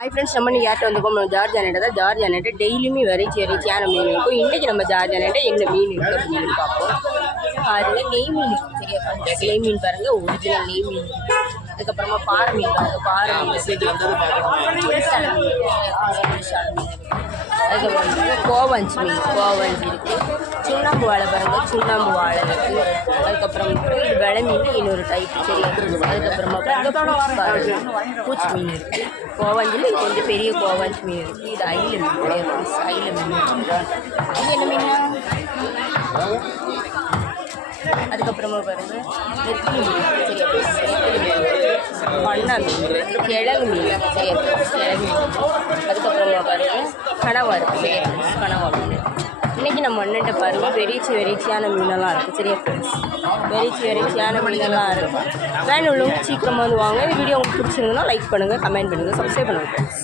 Hi friends, நம்ம நீ யார்கிட்ட வந்துக்கோம். நம்ம ஜார்ஜ் அண்ணன் தான். ஜார்ஜ் அண்ணன் டெய்லியுமே வெரைட்டியான மீன் இருக்கும். இன்றைக்கி நம்ம ஜார்ஜ் அண்ணன் எங்கே மீன் இருக்குது அப்படின்னு பார்ப்போம். அதில் நெய் மீன் இருக்குது. சரியா ஃப்ரெண்ட்ஸ், நெய் மீன் பாருங்கள், ஒரிஜினல் நெய் மீன் இருக்குது. அதுக்கப்புறமா பாறை மீன் பாருங்கள், பாறை மீன் புளிசால மீன், அதுக்கப்புறம் கோவஞ்சி மீன், கோவஞ்சி இருக்குது. சுண்ணாம்பு வாழை பாருங்கள், சுண்ணாம்பு வாழை இருக்குது. அதுக்கப்புறம் இது வெலை மீன், இன்னொரு டைப். சரியா, அதுக்கப்புறமா பாருங்கள் பூச்சி மீன் இருக்குது. கோவஞ்சில் இது கொஞ்சம் பெரிய கோவஞ்சி மீன் இருக்குது. இது அயில மீன், அயில மீன். இது என்ன மீன்? அதுக்கப்புறமா பாருங்கள் நெத்திலி மீன். சரியா, நெத்திலி மீன், பண்ணா மீன், கிழங்கு மீன். சரியா, கிழங்கு மீன். அதுக்கப்புறமா பாருங்கள் கனவா இருக்குது. சரியா, கனவா மீன். இன்றைக்கி நம்ம அண்ணன்ட்ட பாருங்கள் வெரைட்டியான மீனெல்லாம் இருக்குது. சரியா ஃப்ரெண்ட்ஸ், வெரைட்டியான மீனெல்லாம் இருக்குது. வேணும் உள்ளவங்க சீக்கிரமாக வந்து வாங்க. இந்த வீடியோ உங்களுக்கு பிடிச்சிருந்ததுன்னா லைக் பண்ணுங்கள், கமெண்ட் பண்ணுங்கள், சப்ஸ்கிரைப் பண்ணுங்கள் ஃப்ரெண்ட்ஸ்.